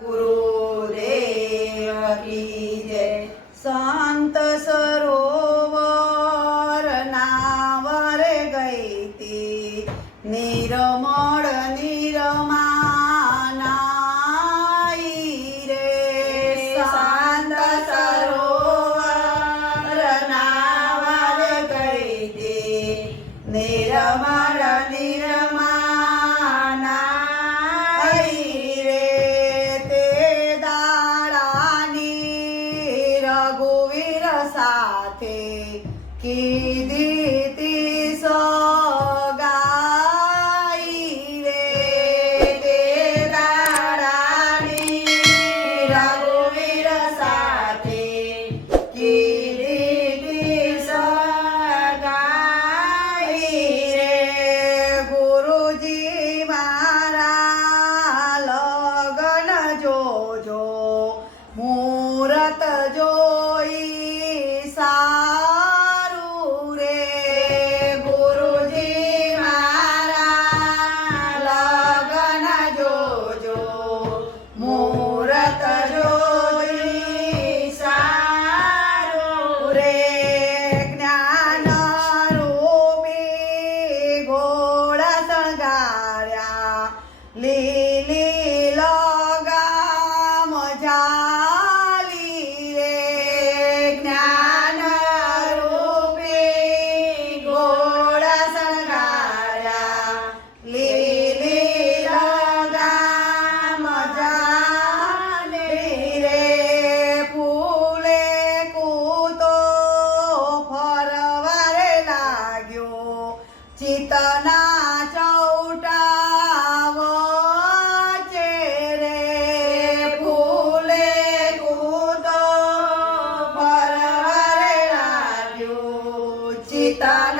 ગુરુદેવ કી જય સંત સરોવર નાવર ગઈ નિરમા কেঁদে está